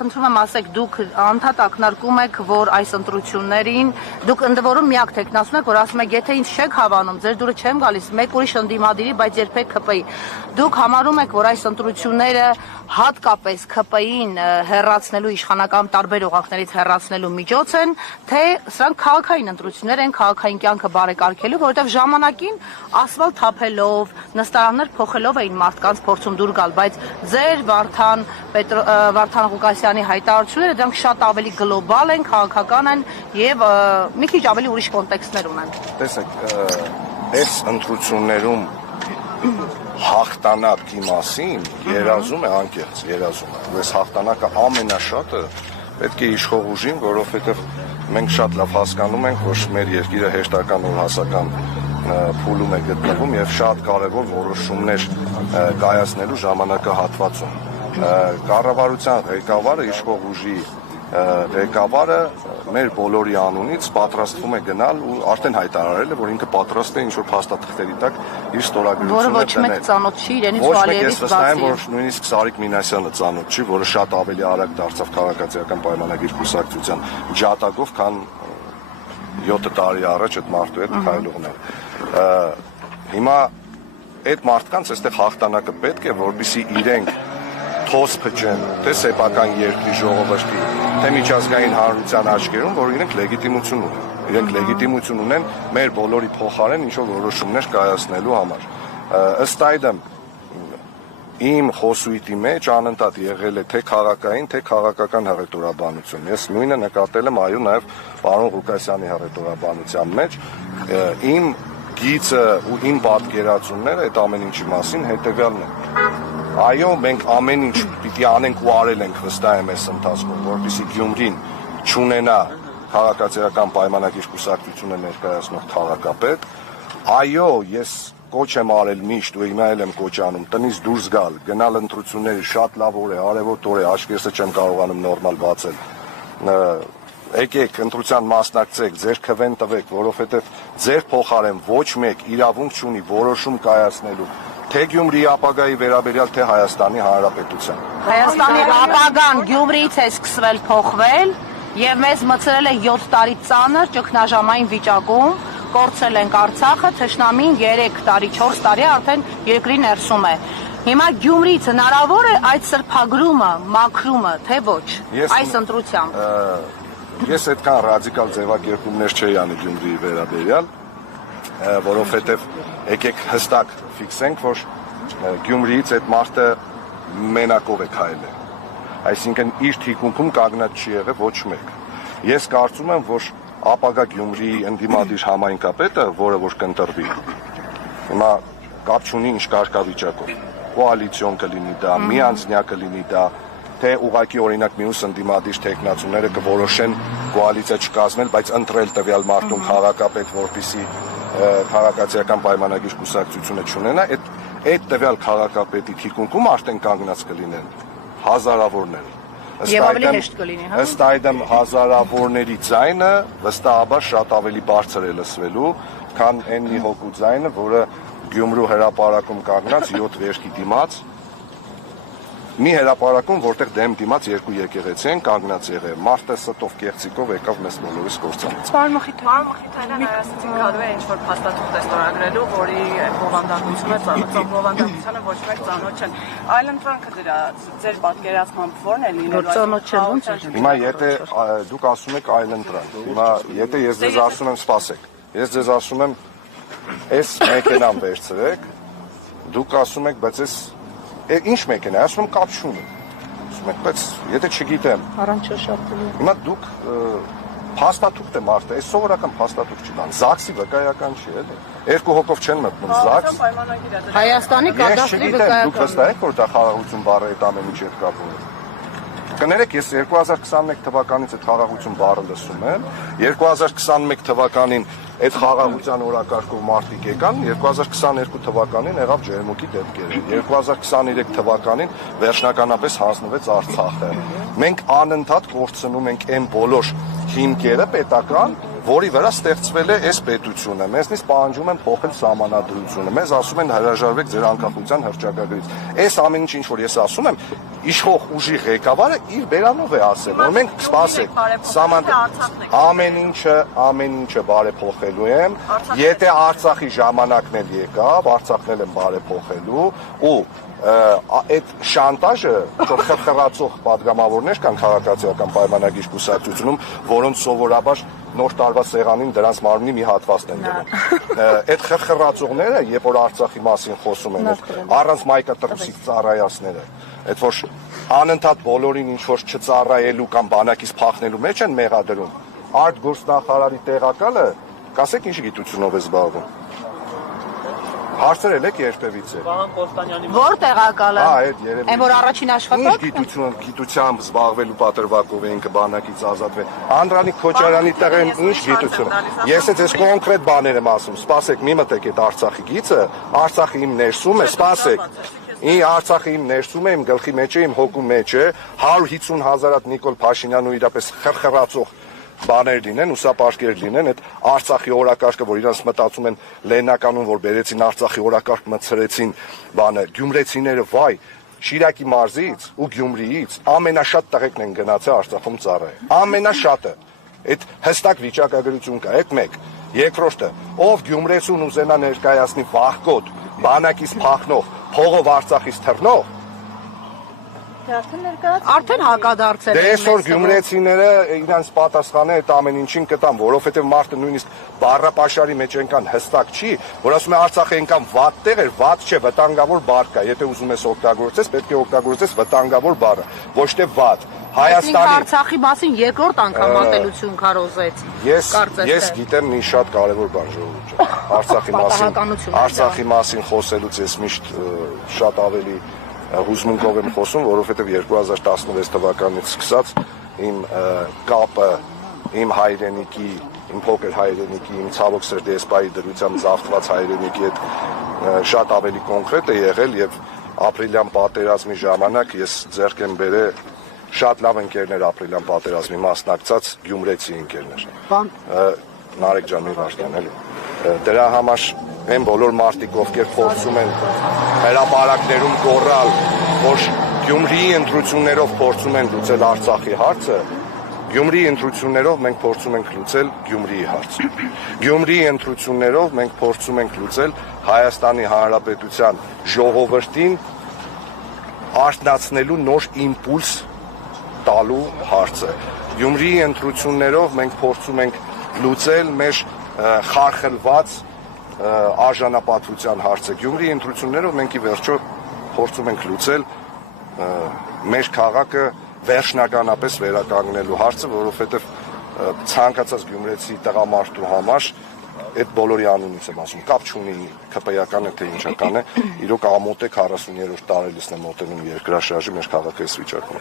խնդրում եմ ասեք, դուք անդադ ակնարկում եք, որ այս ընտրություններին դուք ընդ որում միակ թեկնածուն եք, որ ասում եք, եթե ինձ չեք հավանում, ձեր դուրը չեմ գալիս, մեկ ուրիշ ընդդիմադիրի, բայց երբեք ԿՊ-ի։ Դուք համարում եք, որ այս ընտրությունները հատկապես ԿՊ-ին հեռացնելու իշխանական տարբեր օղակներից հեռացնելու միջոց են, թե սրանք քաղաքային ընտրություններ են, քաղաքային կյանքը բարեկարգելու, որովհետև ժամանակին ասֆալտ թափելով, նստարաններ փոխելով էին մարդկանց փորձում դուր գալ, բայց ձեր Վարդան Ղուկասյանի հայտարարությունները դրանք շատ ավելի գլոբալ են, քաղաքական են եւ մի քիչ ավելի ուրիշ կոնտեքստներ ունեն։ Տեսեք, այս ընտրություններում հաղթանակի մասին երազում է անկեղծ, երազում է։ Այս հաղթանակը ամենաշատը պետք է իշխող ուժին, որովհետև մենք շատ լավ հասկանում ենք, որ մեր երկիրը հեշտական ու հասական փուլում է գտնվում եւ շատ կարեւոր որոշումներ կայացնելու ժամանակահատվածում։ Կառավարության ղեկավարը, իշխող ուժի ղեկավարը մեր բոլորի անունից պատրաստվում է գնալ ու արդեն հայտարարել է, որ ինքը պատրաստ է ինչ-որ փաստաթղթերի տակ իր ստորագրությունը դնել։ Որը ոչ մեկ ծանոթ չի իրենից ու Ալիևից բացի։ Որ նույնիսկ Սարիկ Մինասյանը ծանոթ չի, որը շատ ավելի արագ դարձավ քաղաքացիական պայմանագիր կուսակցության ջատագով, քան 7 տարի առաջ այդ մարդու հետ քայլողն է։ Հիմա այդ մարդկանց այստեղ հաղթանակը պետք է, որպեսզի իրենք թոս փչեն, թե սեփական երկրի ժողովրդի, թե միջազգային հանրության աչքերում, որ իրենք լեգիտիմություն ունեն։ Իրենք լեգիտիմություն ունեն մեր բոլորի փոխարեն ինչ-որ որոշումներ կայացնելու համար։ Ըստ այդմ իմ խոսույթի մեջ անընդհատ եղել է թե քաղաքային, թե քաղաքական հռետորաբանություն։ Ես նույնը նկատել եմ այո նաև պարոն Ղուկասյանի հռետորաբանության մեջ։ Իմ գիծը ու իմ պատկերացումները այդ ամեն ինչի մասին հետևյալն է։ Այո, մենք ամեն ինչ պիտի անենք ու արել ենք վստահ եմ այս ընթացքում, որպեսզի Գյումրին չունենա քաղաքացիական պայմանագիր կուսակցությունը ներկայացնող քաղաքապետ։ Այո, ես կոչ եմ արել միշտ ու հիմա էլ եմ կոչ անում տնից դուրս գալ, գնալ ընտրությունների, շատ լավ օր է, արևոտ օր է, աչքերսը չեմ կարողանում նորմալ բացել։ Եկեք ընտրության մասնակցեք, ձեր քվեն տվեք, որովհետև ձեր փոխարեն ոչ մեկ իրավունք չունի որոշում կայացնելու թե Գյումրիի ապագայի վերաբերյալ, թե Հայաստանի Հանրապետության։ Հայաստանի ապագան Գյումրիից է սկսվել փոխվել եւ մեզ մցրել է 7 տարի ծանր ճգնաժամային վիճակում, կորցրել ենք Արցախը, թշնամին 3 տարի, 4 տարի արդեն երկրի ներսում է։ Հիմա Գյումրիից հնարավոր է այդ սրբագրումը, մաքրումը, թե ոչ, այս ընտրությամբ։ Ես այդքան ռադիկալ ձևակերպումներ չէի անի Գյումրիի վերաբերյալ, որովհետև եկեք հստակ ֆիքսենք, որ Գյումրիից այդ մարդը մենակով է քայլել։ Այսինքն իր թիկունքում կանգնած չի եղել ոչ մեկ։ Ես կարծում եմ, որ ապագա Գյումրիի ընդդիմադիր համայնքապետը, որը որ կընտրվի, հիմա կապ չունի ինչ կարգավիճակով, կոալիցիոն կլինի դա, միանձնյա կլինի դա, թե ուղղակի օրինակ մյուս ընդդիմադիր թեկնածուները կորոշեն կոալիցիա չկազմել, բայց ընտրել տվյալ մարդուն քաղաքապետ, որպեսզի քաղաքացիական պայմանագիր կուսակցությունը չունենա, այդ տվյալ քաղաքապետի թիկունքում արդեն կանգնած կլինեն հազարավորներ։ Եվ ավելի հեշտ կլինի, հա։ Ըստ այդմ հազարավորների ձայնը վստահաբար շատ ավելի բարձր է լսվելու, քան այն մի հոգու ձայնը, որը Գյումրու հրապարակում կանգնած 7 վերքի դիմաց մի հրապարակում, որտեղ դեմ դիմաց երկու եկեղեցի են կանգնած եղել։ Մարդը ստով կեղծիկով եկավ մեզ բոլորիս կործանեց։ Պարոն Մխիթարյան հայաստանցին գալու է ինչ-որ փաստաթուղթ է ստորագրելու, որի բովանդակությունը ոչ մեկ ծանոթ չեն։ Այլ ընտրանքը դրա ձեր պատկերացմամբ ո՞րն է լինելու։ Ծանոթ չեն, ո՞նց է։ Հիմա եթե դուք ասում եք այլ ընտրանք, հիմա եթե ես ձեզ ասում եմ սպասեք, ես ձեզ ասում եմ այս մեքենան վերցրեք, դուք ասում եք, բայց ինչ մեքենա է, ասում եմ կապ չունի։ Ասում եք, բայց եթե չգիտեմ։ Առանց շոշափելու։ Հիմա դուք փաստաթուղթ է մարդը, այս սովորական փաստաթուղթ չի բան, ԶԱԳՍ-ի վկայական չի, էլի։ Երկու հոգով չեն մտնում ԶԱԳՍ։ Հայաստանի կադաստրի վկայական։ Դուք վստահ եք, որ դա խաղաղություն բառը այդ ամեն ինչի հետ կապ ունի։ Կներեք, ես 2021 թվականից այդ խաղաղություն բառը լսում եմ, 2021 թվականին այդ խաղաղության օրակարգով մարդիկ եկան, 2022 թվականին եղավ ջերմուկի դեպքերը, 2023 թվականին վերջնականապես հանձնվեց Արցախը։ Մենք անընդհատ կորցնում ենք այն բոլոր հիմքերը պետական, որի վրա ստեղծվել է այս պետությունը։ Մեզնից պահանջում են փոխել սահմանադրությունը։ Մեզ ասում են հրաժարվեք ձեր անկախության հռչակագրից։ Այս ամեն ինչ որ ես ասում եմ, իշխող ուժի ղեկավարը իր բերանով է ասել, որ մենք սպասենք, ամեն ինչը բարեփոխելու եմ, եթե Արցախի ժամանակն էլ եկավ, Արցախն եմ բարեփոխելու ու այդ շանտաժը խրխրացող падգամավորներ կան քաղաքացիական պայմանագիր կուսակցությունում, որոնց սովորաբար նոր տարվա սեղանին դրանց մարմնի մի հատվածն են դնում։ Այդ խրխրացողները, երբ որ Արցախի մասին խոսում են, առանց մայկատրուսիկ ծառայացները, այդ որ անընդհատ բոլորին ինչ որ չծառայելու կամ բանակից փախնելու մեջ են մեղադրում, արտգործնախարարի տեղակալը, կասեք ինչ գիտությունով է զբաղվում։ Հարցրել եք երբևիցե։ Վահան Կոստանյանի Որ տեղակալը։ Այդ երևի։ Այն որ առաջին աշխատող։ Գիտությամբ զբաղվելու պատրվակով էին կբանակից ազատվել։ Անդրանիկ Քոչարյանի տեղն ինչ գիտություն։ Ես այս կոնկրետ բաներ եմ ասում։ Սպասեք, մի մտեք այդ Արցախի գիծը, Արցախի իմ ներսում է, սպասեք։ Արցախի իմ ներսում է, իմ գլխի մեջ է, իմ հոգու մեջ է 150,000 հատ Նիկոլ Փաշինյանը իրապես խրխրացող բաներ լինեն, ուսապարկեր լինեն, այդ Արցախի օրակարգը, որ իրանց մտածում են լեննականում, որ բերեցին Արցախի օրակարգ մցրեցին բանը, գյումրեցիները վայ, Շիրակի մարզից ու Գյումրիից ամենաշատ տղեկն են գնացել Արցախում ծառայել։ Ամենաշատը։ Այդ հստակ վիճակագրություն կա, այդ մեկ։ Երկրորդը, ով գյումրեցուն ուզենա ներկայացնի վախկոտ, բանակից փախնող, փողով Արցախից թռնող, Արդեն հակադարձել դե այսօր գյումրեցիները իրանց պատասխանը այդ ամեն ինչին կտան, որովհետև մարդը նույնիսկ բառապաշարի մեջ ենքան հստակ չի, որ ասում է Արցախը ենքան վատ տեղ էր, վատ չէ, վտանգավոր բառ կա, եթե ուզում ես օգտագործես, պետք է օգտագործես վտանգավոր բառը, ոչ թե վատ։ Հայաստանի Արցախի մասին երկրորդ անգամ ատելություն քարոզեց։ Ես գիտեմ մի շատ կարևոր բան ժողովուրդ։ Արցախի մասին խոսելուց ես միշտ շատ ավելի հուզմունքով եմ խոսում, որովհետև 2016 թվականից սկսած իմ կապը իմ հայրենիքի, իմ փոքր հայրենիքի, իմ ցավոք սրտի էսպայի դրությամբ զավթված հայրենիքի հետ շատ ավելի կոնկրետ է եղել եւ ապրիլյան պատերազմի ժամանակ ես ձեռք եմ բերել շատ լավ ընկերներ ապրիլյան պատերազմի մասնակցած գյումրեցի ընկերներ։ Նարեկ ջան, մի վարդան էլի։ Դրա համար այն բոլոր մարդիկ, ովքեր փորձում են հրապարակներում գոռալ, որ Գյումրիի ընտրություններով փորձում են լուծել Արցախի հարցը, Գյումրիի ընտրություններով մենք փորձում ենք լուծել Գյումրիի հարցը։ Գյումրիի ընտրություններով մենք փորձում ենք լուծել Հայաստանի Հանրապետության ժողովրդին արթնացնելու նոր իմպուլս տալու հարցը։ Գյումրիի ընտրություններով մենք փորձում ենք լուծել մեր խարխլված արժանապատվության հարցը։ Գյումրիի ընտրություններով մենք ի վերջո փորձում ենք լուծել մեր քաղաքը վերջնականապես վերականգնելու հարցը, որովհետև ցանկացած գյումրեցի տղամարդու համար այդ բոլորի անունից եմ ասում, կապ չունի ԿՊ-ական է թե ինչական է, իրոք ամոթ է 40-րդ տարելիսն է մոտենում երկրաշարժի մեր քաղաքի վիճակում։